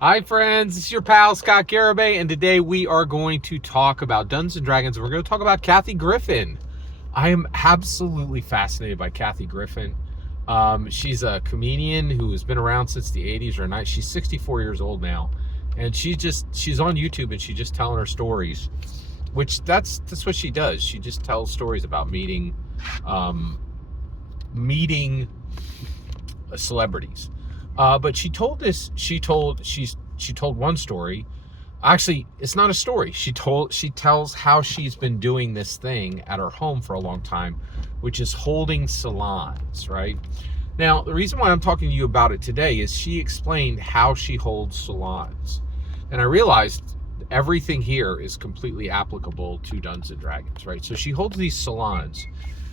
Hi friends, it's your pal Scott Garibay, and today we are going to talk about Dungeons and Dragons. We're going to talk about Kathy Griffin. I am absolutely fascinated by Kathy Griffin. She's a comedian who has been around since the 80s or 90s. She's 64 years old now, and she's on YouTube and she's just telling her stories, which that's what she does. She just tells stories about meeting celebrities. But she told one story. Actually, it's not a story. She tells how she's been doing this thing at her home for a long time, which is holding salons, right? Now, the reason why I'm talking to you about it today is she explained how she holds salons. And I realized everything here is completely applicable to Dungeons and Dragons, right? So she holds these salons.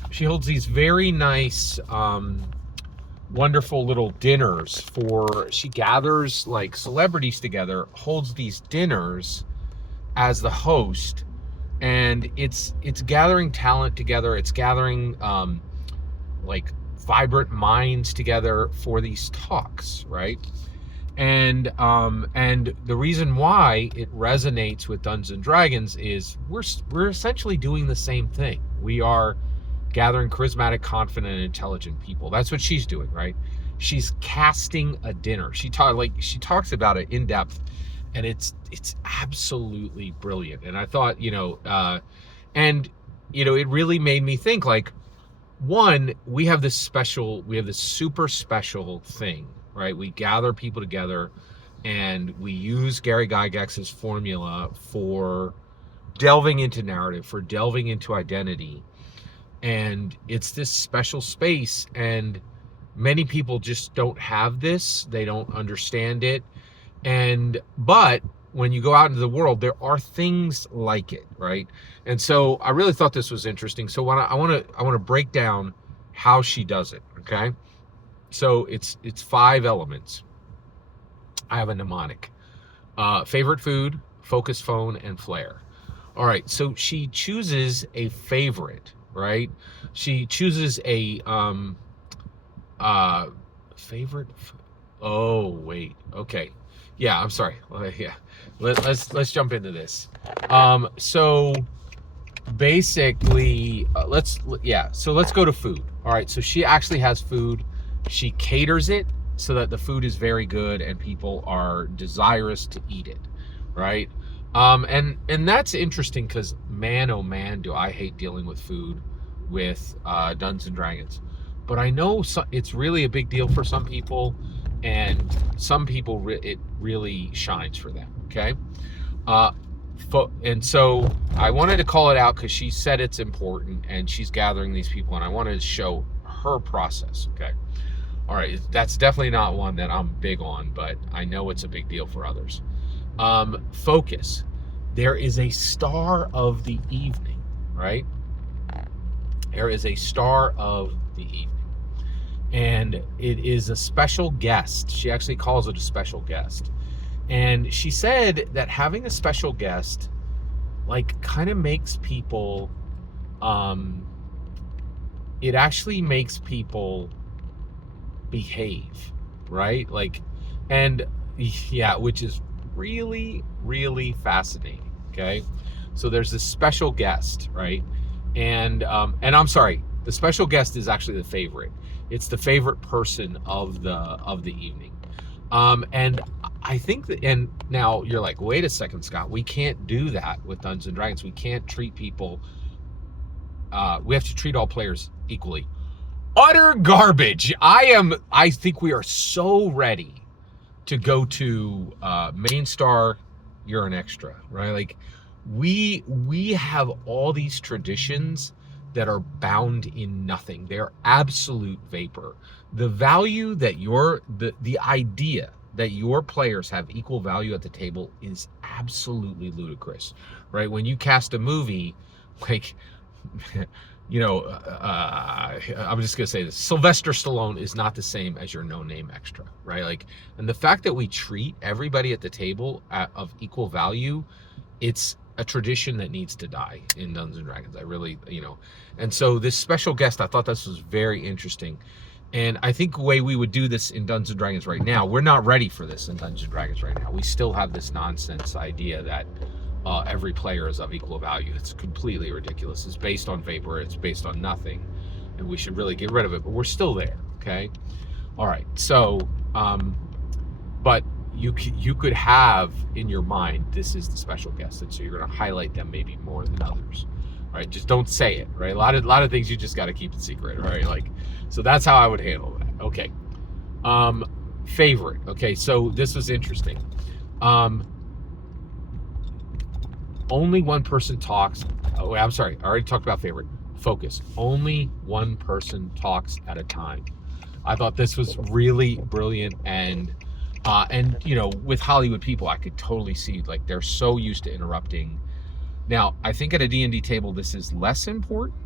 She holds these very nice wonderful little dinners she gathers like celebrities together, holds these dinners as the host, and it's gathering talent together. It's gathering like vibrant minds together for these talks, right? And the reason why it resonates with Dungeons and Dragons is we're essentially doing the same thing. We are gathering charismatic, confident, and intelligent people. That's what she's doing, right? She's casting a dinner. She talks about it in depth, and it's absolutely brilliant. And I thought, it really made me think. Like, one, we have this super special thing, right? We gather people together, and we use Gary Gygax's formula for delving into narrative, for delving into identity. And it's this special space, and many people just don't have this. They don't understand it. But when you go out into the world, there are things like it, right? And so I really thought this was interesting. So I want to break down how she does it, okay? So it's 5 elements. I have a mnemonic. Favorite food, focus phone, and flair. All right, so she chooses a favorite, right? She chooses a favorite. Oh wait, okay, yeah. I'm sorry. Yeah, let's jump into this. So basically, let's go to food. All right, so she actually has food. She caters it so that the food is very good and people are desirous to eat it, right? And that's interesting because, man, oh man, do I hate dealing with food with Dungeons and Dragons. But I know it's really a big deal for some people, and some people it really shines for them. Okay, and so I wanted to call it out because she said it's important, and she's gathering these people, and I wanted to show her process. Okay, all right, that's definitely not one that I'm big on, but I know it's a big deal for others. Focus. There is a star of the evening, right? There is a star of the evening. And it is a special guest. She actually calls it a special guest. And she said that having a special guest, like, kind of makes people, it actually makes people behave, right? Like, and yeah, which is really, really fascinating. Okay, so there's this special guest, right? And I'm sorry, the special guest is actually the favorite. It's the favorite person of the evening. And I think that, and now you're like, wait a second, Scott, we can't do that with Dungeons and Dragons. We can't treat people. We have to treat all players equally. Utter garbage. I think we are so ready to go to main star, you're an extra, right? Like, we have all these traditions that are bound in nothing. They're absolute vapor. The value that the idea that your players have equal value at the table is absolutely ludicrous, right? When you cast a movie, like, I'm just gonna say this: Sylvester Stallone is not the same as your no-name extra, right? Like, and the fact that we treat everybody at the table of equal value, it's a tradition that needs to die in Dungeons and Dragons. I really, and so this special guest, I thought this was very interesting. And I think the way we would do this in Dungeons and Dragons right now, we're not ready for this in Dungeons and Dragons right now. We still have this nonsense idea that every player is of equal value. It's completely ridiculous. It's based on vapor. It's based on nothing, and we should really get rid of it. But we're still there. Okay. All right. So, but you could have in your mind, this is the special guest, and so you're going to highlight them maybe more than others. Right? Just don't say it. Right? A lot of things you just got to keep it secret. Right? Like, so that's how I would handle that. Okay. Favorite. Okay. So this was interesting. Only one person talks. Oh, I'm sorry. I already talked about favorite. Focus. Only one person talks at a time. I thought this was really brilliant, and you know, with Hollywood people, I could totally see, like, they're so used to interrupting. Now, I think at a D&D table, this is less important,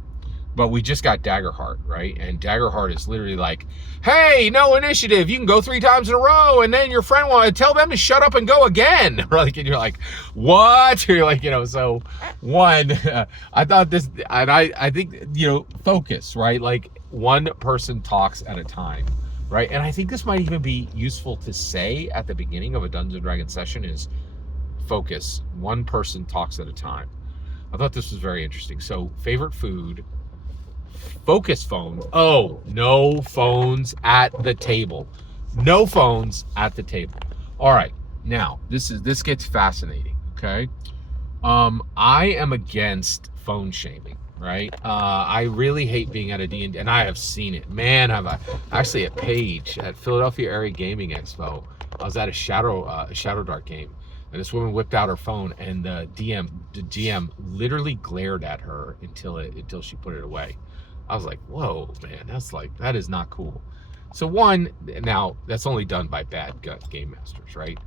but we just got Daggerheart, right? And Daggerheart is literally like, hey, no initiative. You can go 3 times in a row, and then your friend will tell them to shut up and go again. Like, and you're like, what? You're like, you know, so one, I thought this, and I think, you know, focus, right? Like, one person talks at a time, right? And I think this might even be useful to say at the beginning of a Dungeons and Dragons session is focus. One person talks at a time. I thought this was very interesting. So, favorite food. Focus phone. Oh, no phones at the table. No phones at the table. All right. Now, this gets fascinating, okay? I am against phone shaming, right? I really hate being at a D&D, and I have seen it. Man, have I. Actually, at Page, at Philadelphia Area Gaming Expo, I was at a Shadow Dark game, and this woman whipped out her phone, and the GM literally glared at her until she put it away. I was like, whoa, man, that is not cool. So one, now that's only done by bad game masters, right?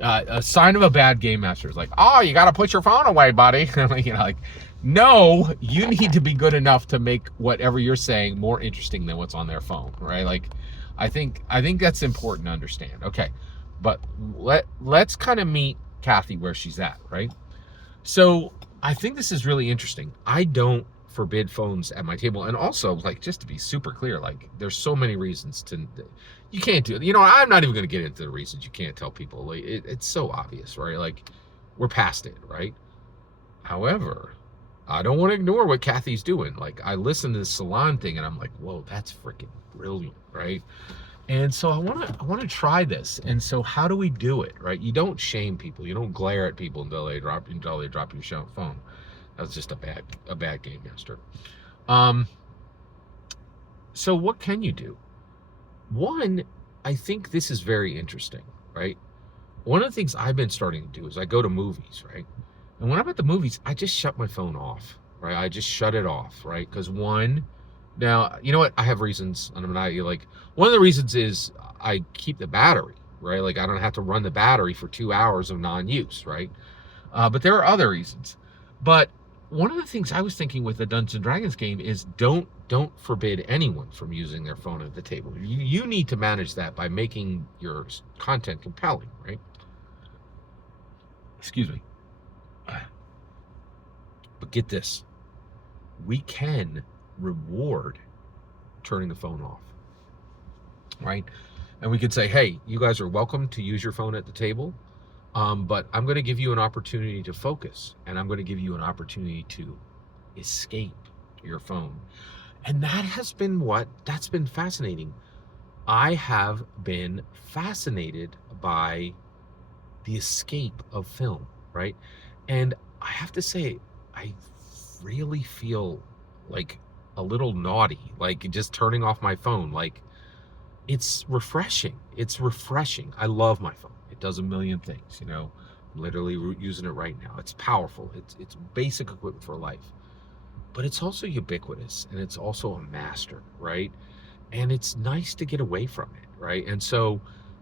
A sign of a bad game master is like, oh, you got to put your phone away, buddy. You know, like, no, you need to be good enough to make whatever you're saying more interesting than what's on their phone, right? Like, I think that's important to understand. Okay, but let's kind of meet Kathy where she's at, right? So I think this is really interesting. I don't forbid phones at my table, and also, like, just to be super clear, like, there's so many reasons you can't do it. You know, I'm not even going to get into the reasons you can't tell people. Like, it's so obvious, right? Like, we're past it, right? However, I don't want to ignore what Kathy's doing. Like, I listened to the Salon thing, and I'm like, whoa, that's freaking brilliant, right? And so I want to try this. And so how do we do it, right? You don't shame people. You don't glare at people until they drop your phone. That's just a bad game master. So what can you do? One, I think this is very interesting, right? One of the things I've been starting to do is I go to movies, right? And when I'm at the movies, I just shut my phone off, right? I just shut it off, right? Because one, now, you know what? I have reasons, and I'm not, like, one of the reasons is I keep the battery, right? Like, I don't have to run the battery for 2 hours of non-use, right? But there are other reasons. But one of the things I was thinking with the Dungeons and Dragons game is don't forbid anyone from using their phone at the table. You need to manage that by making your content compelling, right? Excuse me. But get this. We can reward turning the phone off, right? And we could say, hey, you guys are welcome to use your phone at the table. But I'm going to give you an opportunity to focus, and I'm going to give you an opportunity to escape your phone. And that's been fascinating. I have been fascinated by the escape of film, right? And I have to say, I really feel like a little naughty, like just turning off my phone. Like, it's refreshing. I love my phone. It does a million things, you know. I'm literally using it right now. It's powerful. It's basic equipment for life. But it's also ubiquitous, and it's also a master, right? And it's nice to get away from it, right? And so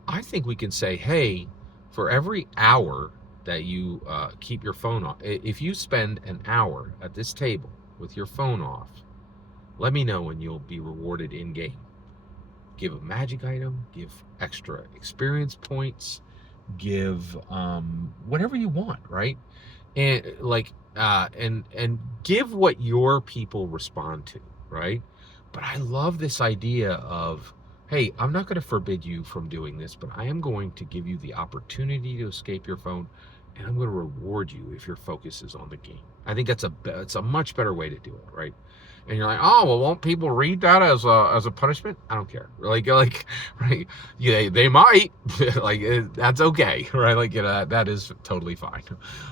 I think we can say, hey, for every hour that you keep your phone off, if you spend an hour at this table with your phone off, let me know and you'll be rewarded in-game. Give a magic item, give extra experience points, give whatever you want, right? And like and give what your people respond to, right? But I love this idea of hey, I'm not going to forbid you from doing this, but I am going to give you the opportunity to escape your phone, and I'm going to reward you if your focus is on the game. I think it's a much better way to do it, right? And you're like, oh well, won't people read that as a punishment? I don't care. Like right? Yeah, they might. Like that's okay, right? Like that is totally fine,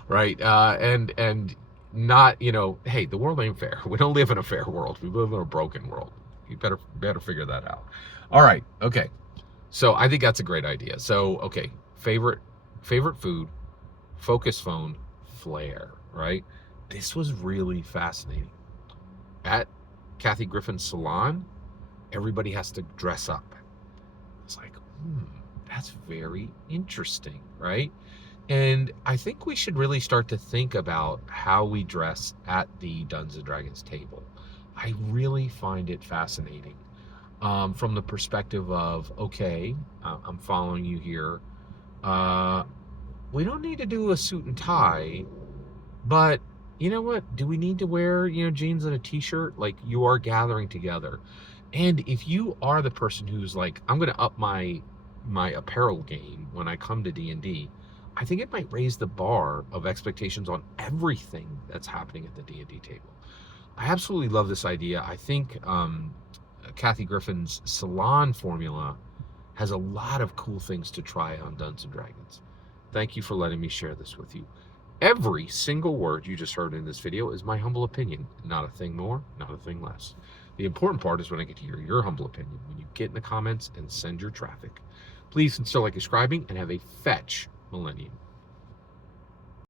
right? And not hey, the world ain't fair. We don't live in a fair world. We live in a broken world. You better figure that out. All right. Okay. So I think that's a great idea. So okay, favorite food, focus phone, flair, right? This was really fascinating. At Kathy Griffin's salon, everybody has to dress up. It's like, that's very interesting, right? And I think we should really start to think about how we dress at the Dungeons and Dragons table. I really find it fascinating from the perspective of, okay, I'm following you here. We don't need to do a suit and tie, but you know what? Do we need to wear, jeans and a t-shirt? Like, you are gathering together. And if you are the person who's like, I'm going to up my apparel game when I come to D&D, I think it might raise the bar of expectations on everything that's happening at the D&D table. I absolutely love this idea. I think Kathy Griffin's Salon formula has a lot of cool things to try on Dungeons and Dragons. Thank you for letting me share this with you. Every single word you just heard in this video is my humble opinion. Not a thing more, not a thing less. The important part is when I get to hear your humble opinion, when you get in the comments and send your traffic. Please consider like, subscribing, and have a fetch millennium.